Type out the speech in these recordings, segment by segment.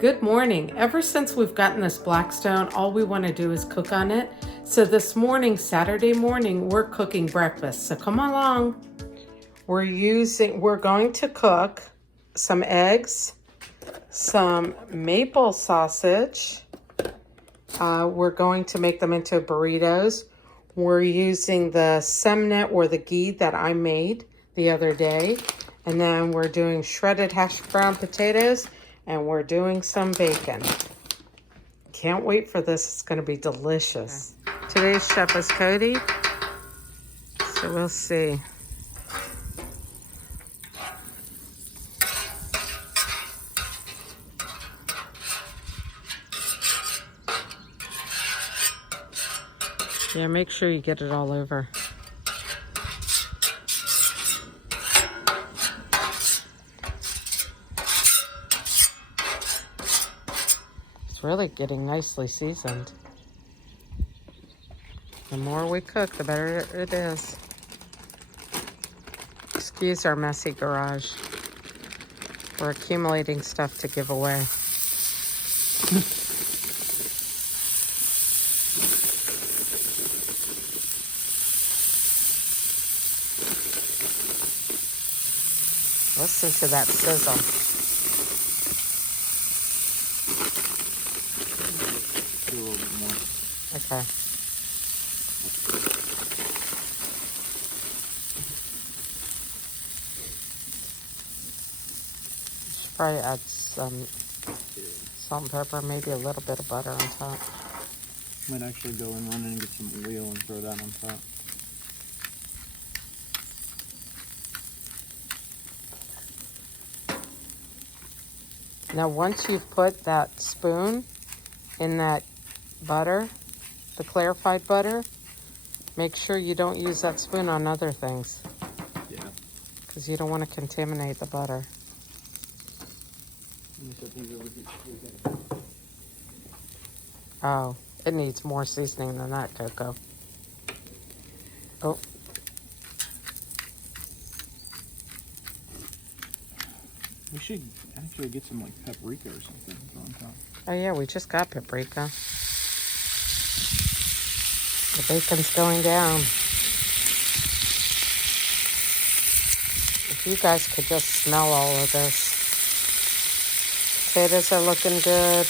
Good morning. Ever since we've gotten this Blackstone, all we want to do is cook on it. So this morning, Saturday morning, we're cooking breakfast. So come along. We're going to cook some eggs, some maple sausage. We're going to make them into burritos. We're using the semnet or the ghee that I made the other day. And then we're doing shredded hash brown potatoes. And we're doing some bacon. Can't wait for this. It's going to be delicious. Okay. Today's chef is Cody. So we'll see. Yeah, make sure you get it all over. It's really getting nicely seasoned. The more we cook, the better it is. Excuse our messy garage. We're accumulating stuff to give away. Listen to that sizzle. Do a little bit more. Okay. Should probably add some salt and pepper, maybe a little bit of butter on top. Might actually go and run in and get some oil and throw that on top. Now, once you've put that spoon in that butter, the clarified butter, make sure you don't use that spoon on other things. Yeah. Because you don't want to contaminate the butter. Oh, it needs more seasoning than that, Coco. Oh. We should actually get some like paprika or something on top. Oh yeah, we just got paprika. The bacon's going down. If you guys could just smell all of this. Potatoes are looking good.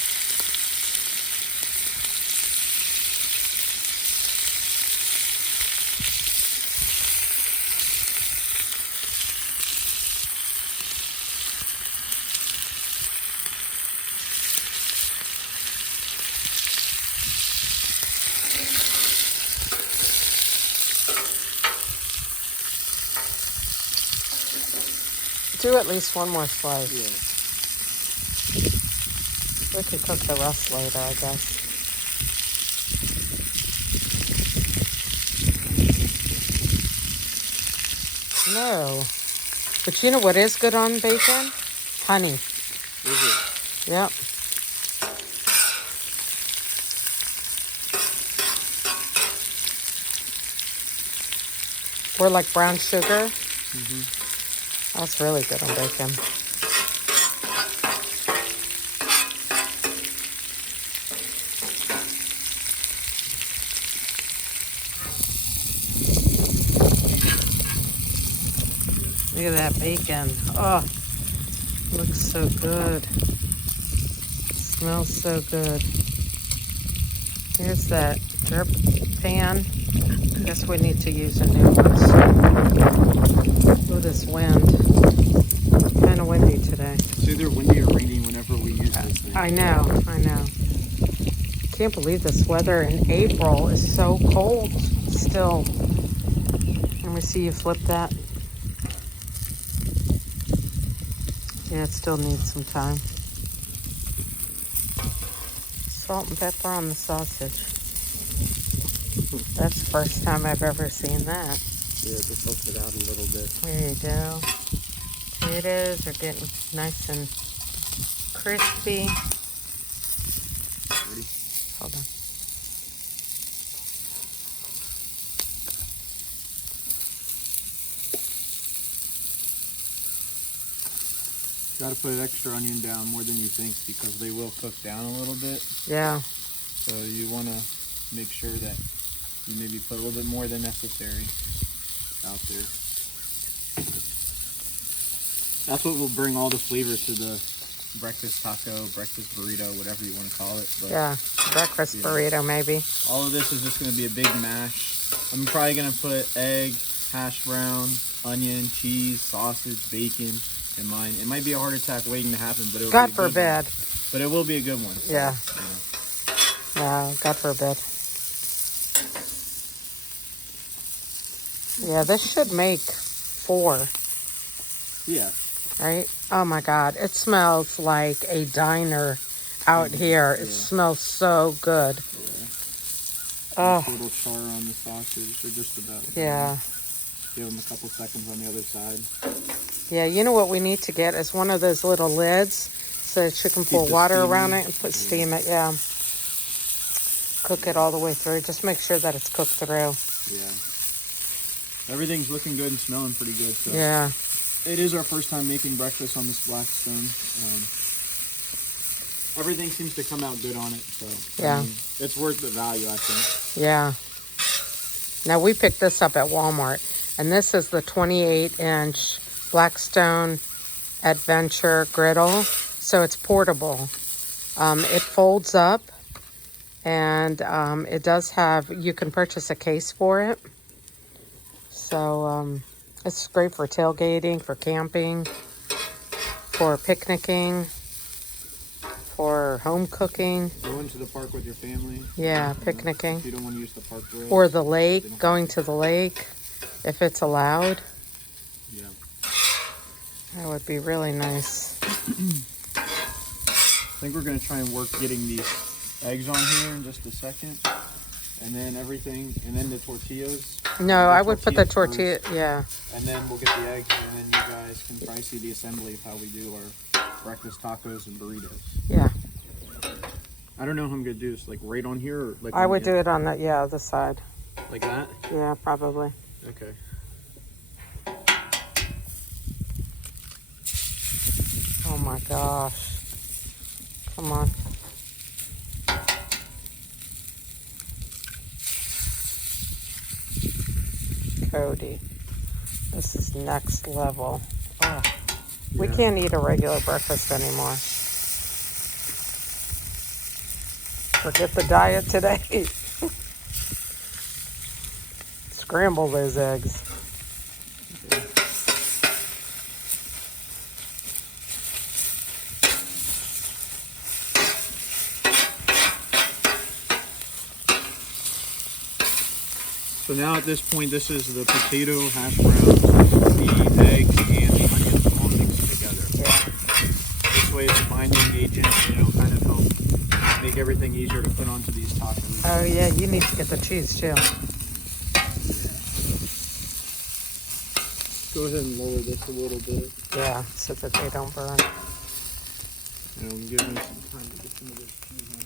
Do at least one more slice. Yeah. We could cook the rest later, I guess. No. But you know what is good on bacon? Honey. Is it? Yep. Or like brown sugar. Mm-hmm. That's really good on bacon. Look at that bacon. Oh, looks so good. Smells so good. Here's that drip pan. Guess we need to use a new one. Oh, this wind. Kind of windy today. It's either windy or rainy whenever we use this thing. I know. Can't believe this weather in April is so cold still. Let me see you flip that. Yeah, it still needs some time. Salt and pepper on the sausage. That's the first time I've ever seen that. Yeah, just helps it out a little bit. There you go. Potatoes are getting nice and crispy. Ready? Hold on. Gotta put extra onion down more than you think because they will cook down a little bit. Yeah. So you want to make sure that you maybe put a little bit more than necessary out there. That's what will bring all the flavors to the breakfast taco, breakfast burrito, whatever you want to call it. But, Yeah, breakfast burrito maybe. All of this is just going to be a big mash. I'm probably going to put egg, hash brown, onion, cheese, sausage, bacon in mine. It might be a heart attack waiting to happen, but it'll God be a good forbid. one. But it will be a good one. So, Yeah. Yeah, God forbid. Yeah, this should make 4. Yeah. Right? Oh my God. It smells like a diner out here. It Yeah. smells so good. Yeah. Oh. A little char on the sausage. They're just about done. Yeah. Give them a couple seconds on the other side. Yeah, you know what we need to get is one of those little lids so that you can pour water around it and put steam it. Yeah. Cook it all the way through. Just make sure that it's cooked through. Yeah. Everything's looking good and smelling pretty good. So. Yeah. It is our first time making breakfast on this Blackstone. Everything seems to come out good on it. So yeah. I mean, it's worth the value, I think. Yeah. Now we picked this up at Walmart. And this is the 28-inch Blackstone Adventure griddle. So it's portable. It folds up. And it does have, you can purchase a case for it. So it's great for tailgating, for camping, for picnicking, for home cooking. Going to the park with your family. Yeah, picnicking. If you don't want to use the park grill. Or the lake, going to the lake, if it's allowed. Yeah. That would be really nice. I think we're going to try and work getting these eggs on here in just a second. And then everything, and then the tortillas. No, I would put the tortilla, yeah. And then we'll get the eggs, and then you guys can probably see the assembly of how we do our breakfast tacos and burritos. Yeah. I don't know how I'm going to do this, like right on here? Or like I would do it on the, yeah, the side. Like that? Yeah, probably. Okay. Oh my gosh. Come on. Cody. This is next level. Oh, we can't eat a regular breakfast anymore. Forget the diet today. Scramble those eggs. So now at this point, this is the potato, hash browns, the eggs, and the onions all mixed together. Yeah. This way it's a binding agent, and it'll kind of help make everything easier to put onto these tacos. Oh yeah, you need to get the cheese too. Go ahead and lower this a little bit. Yeah, so that they don't burn. And it'll give me some time to get some of this cheese on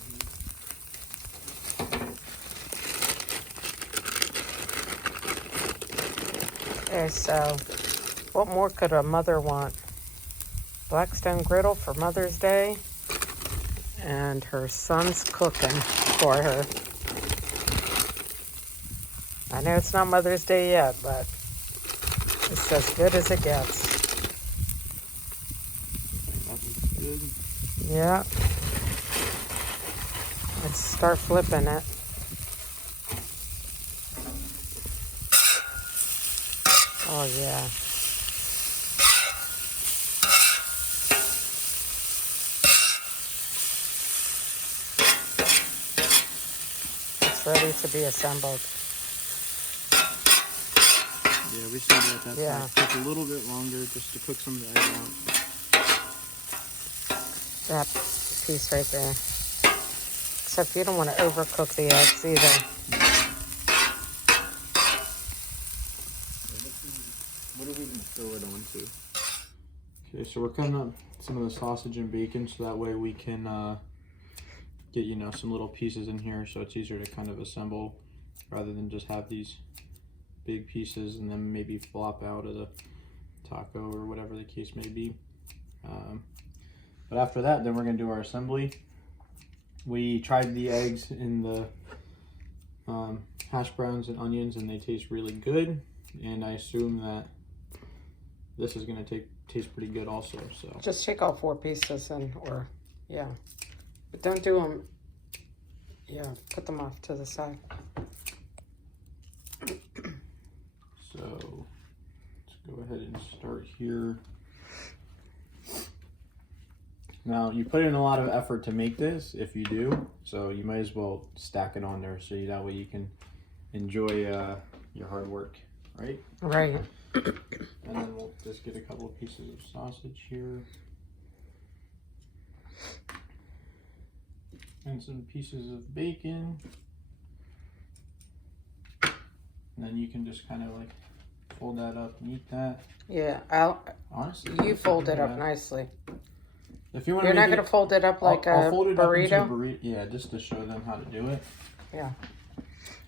here. Okay, so what more could a mother want? Blackstone griddle for Mother's Day, and her son's cooking for her. I know it's not Mother's Day yet, but it's as good as it gets. That looks good. Yeah. Let's start flipping it. Oh yeah. It's ready to be assembled. Yeah, we see that. That's Yeah. Take a little bit longer just to cook some of the egg out. That piece right there. Except you don't want to overcook the eggs either. What are we going to throw it onto? Okay, so we're cutting up some of the sausage and bacon so that way we can get, you know, some little pieces in here so it's easier to kind of assemble rather than just have these big pieces and then maybe flop out of the taco or whatever the case may be. But after that, then we're gonna do our assembly. We tried the eggs in the hash browns and onions, and they taste really good. And I assume that this is gonna taste pretty good also. So just take all 4 pieces or yeah, but don't do them. Yeah, put them off to the side. So let's go ahead and start here. Now, you put in a lot of effort to make this, if you do, so you might as well stack it on there so that way you can enjoy your hard work, right? Right. And then we'll just get a couple of pieces of sausage here. And some pieces of bacon. And then you can just kind of like fold that up and eat that. Yeah, Honestly, you fold it up nicely. If you want You're not going to fold it up like I'll fold it burrito? Up into a burrito? Yeah, just to show them how to do it. Yeah.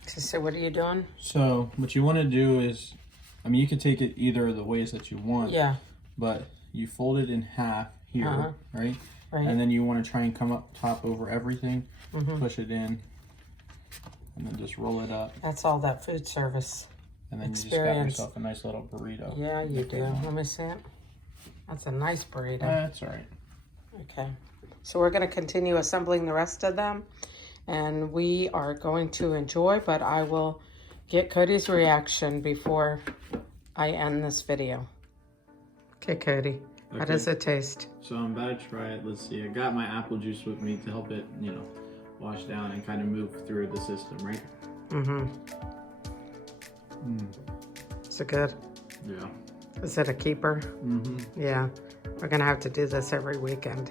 So what are you doing? So what you want to do is, I mean, you can take it either of the ways that you want. Yeah. But you fold it in half here, right? Right. And then you want to try and come up top over everything, push it in, and then just roll it up. That's all that food service And then experience. you just got yourself a nice little burrito. Yeah, you do. Let me see it. That's a nice burrito. That's all right. Okay. So we're going to continue assembling the rest of them. And we are going to enjoy, but I will get Cody's reaction before I end this video. Okay, Cody. Okay. How does it taste? So I'm about to try it. Let's see. I got my apple juice with me to help it, you know, wash down and kind of move through the system, right? Mm-hmm. Is it good? Yeah. Is it a keeper? Mm-hmm. Yeah. We're going to have to do this every weekend.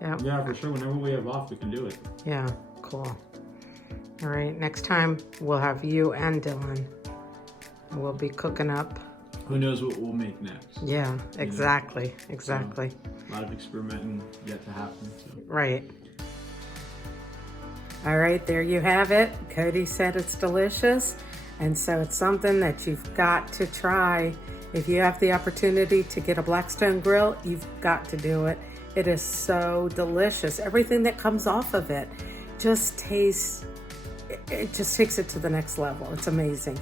Yeah. Yeah, for sure. Whenever we have off, we can do it. Yeah, cool. All right, next time we'll have you and Dylan. We'll be cooking up. Who knows what we'll make next? Yeah, exactly, exactly. So, a lot of experimenting yet to happen. So. Right. All right, there you have it. Cody said it's delicious, and so it's something that you've got to try. If you have the opportunity to get a Blackstone grill, you've got to do it. It is so delicious. Everything that comes off of it just tastes, it just takes it to the next level. It's amazing.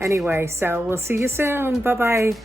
Anyway, so we'll see you soon. Bye-bye.